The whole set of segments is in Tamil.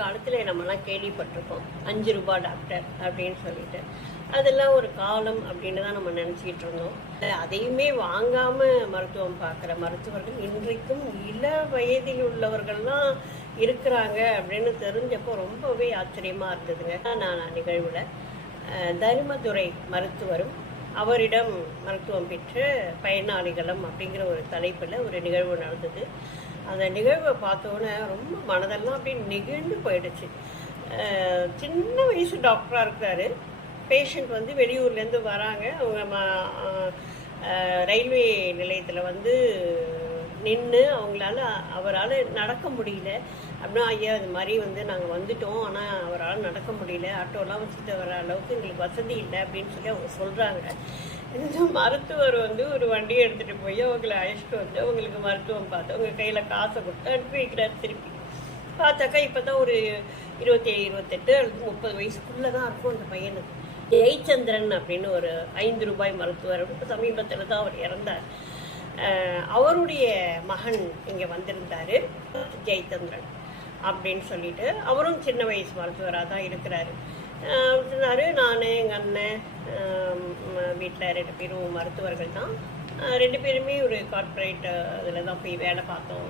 காலத்தில் நம்மலாம் கேள்விப்பட்டிருக்கோம் 5 ரூபாய் டாக்டர் அப்படின்னு சொல்லிட்டு. அதெல்லாம் ஒரு காலம் அப்படின்னு தான் நம்ம நினச்சிக்கிட்டு இருந்தோம். அதையுமே வாங்காமல் மருத்துவம் பார்க்குற மருத்துவர்கள் இன்றைக்கும் இள வயதில் உள்ளவர்கள்லாம் இருக்கிறாங்க அப்படின்னு தெரிஞ்சப்போ ரொம்பவே ஆச்சரியமாக இருந்ததுங்க. நான் நிகழ்வில் தர்மதுரை மருத்துவரும் அவரிடம் மருத்துவம் பெற்ற பயனாளிகளும் அப்படிங்கிற ஒரு தலைப்பில் ஒரு நிகழ்வு நடந்தது. அந்த நிகழ்வை பார்த்தோன்னே ரொம்ப மனதெல்லாம் அப்படியே நெகிழ்ந்து போயிடுச்சு. சின்ன வயசு டாக்டராக இருக்கிறாரு. பேஷண்ட் வந்து வெளியூர்லேருந்து வராங்க. அவங்க ரயில்வே நிலையத்தில் வந்து நின்று அவரால் நடக்க முடியல அப்படின்னா, ஐயா இது மாதிரி வந்து நாங்கள் வந்துட்டோம், ஆனால் அவரால் நடக்க முடியல, ஆட்டோலாம் வச்சுட்டு வர அளவுக்கு எங்களுக்கு வசதி இல்லை அப்படின்னு சொல்லி அவங்க சொல்கிறாங்க. இந்த மருத்துவர் வந்து ஒரு வண்டியை எடுத்துகிட்டு போய் அவங்களை அழைச்சிட்டு வந்து அவங்களுக்கு மருத்துவம் பார்த்து அவங்க கையில் காசை கொடுத்து அனுப்பி வைக்கிறார். திருப்பி பார்த்தாக்கா இப்போ தான் ஒரு 27, 28 அல்லது 30 வயசுக்குள்ளே தான் இருக்கும் அந்த பையனுக்கு. ஜெயச்சந்திரன் அப்படின்னு ஒரு 5 ரூபாய் மருத்துவர். இப்போ சமீபத்தில் தான் அவர் இறந்தார். அவருடைய மகன் இங்கே வந்திருந்தார், ஜெயச்சந்திரன் அப்படின்னு சொல்லிட்டு. அவரும் சின்ன வயசு மருத்துவராக தான் இருக்கிறாரு. சொன்னார், நான் எங்கள் அண்ணன் வீட்டில் 2 பேரும் மருத்துவர்கள் தான். 2 பேருமே ஒரு கார்ப்பரேட் இதில் தான் போய் வேலை பார்த்தோம்.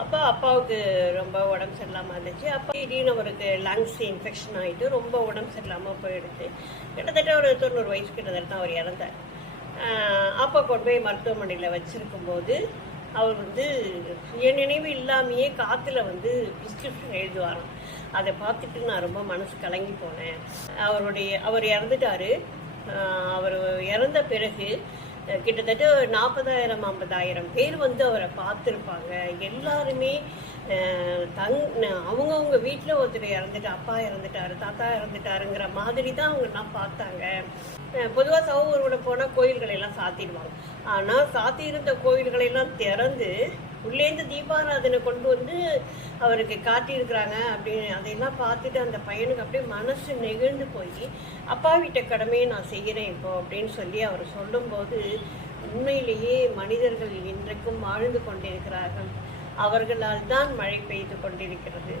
அப்போ அப்பாவுக்கு ரொம்ப உடம்பு சரியில்லாமல் இருந்துச்சு. அப்போ திடீர்னு அவருக்கு லங்ஸ் இன்ஃபெக்ஷன் ஆகிட்டு ரொம்ப உடம்பு சரியில்லாமல் போயிடுச்சு. கிட்டத்தட்ட ஒரு 90 வயசு கிட்டத்தட்ட தான் அவர் இறந்தார். அப்போ கொண்டு போய் மருத்துவமனையில் வச்சுருக்கும்போது அவர் வந்து என் நினைவு இல்லாமையே காற்றுல வந்து பிரிஸ்கிரிப்ஷன் எழுதுவாராம். அதை பார்த்துட்டு நான் ரொம்ப மனசு கலங்கி போனேன். அவர் இறந்துட்டார். அவர் இறந்த பிறகு கிட்டத்தட்ட 40,000 50,000 பேர் வந்து அவரை பார்த்துருப்பாங்க. எல்லாருமே அவங்கவுங்க வீட்டில் ஒருத்தர் இறந்துட்டு, அப்பா இறந்துட்டாரு, தாத்தா இறந்துட்டாருங்கிற மாதிரி தான் அவங்கெல்லாம் பார்த்தாங்க. பொதுவாக சவ ஊர்வல போனால் கோயில்களெல்லாம் சாத்திடுவாங்க. ஆனால் சாத்தியிருந்த கோயில்களெல்லாம் திறந்து உள்ளேருந்து தீபாராதனை கொண்டு வந்து அவருக்கு காட்டியிருக்கிறாங்க அப்படின்னு. அதையெல்லாம் பார்த்துட்டு அந்த பையனுக்கு அப்படியே மனசு நெகிழ்ந்து போய், அப்பா வீட்டை கடமையை நான் செய்கிறேன் இப்போ அப்படின்னு சொல்லி அவர் சொல்லும்போது, உண்மையிலேயே மனிதர்கள் இன்றைக்கும் வாழ்ந்து கொண்டிருக்கிறார்கள். அவர்களால் தான் மழை பெய்து கொண்டிருக்கிறது.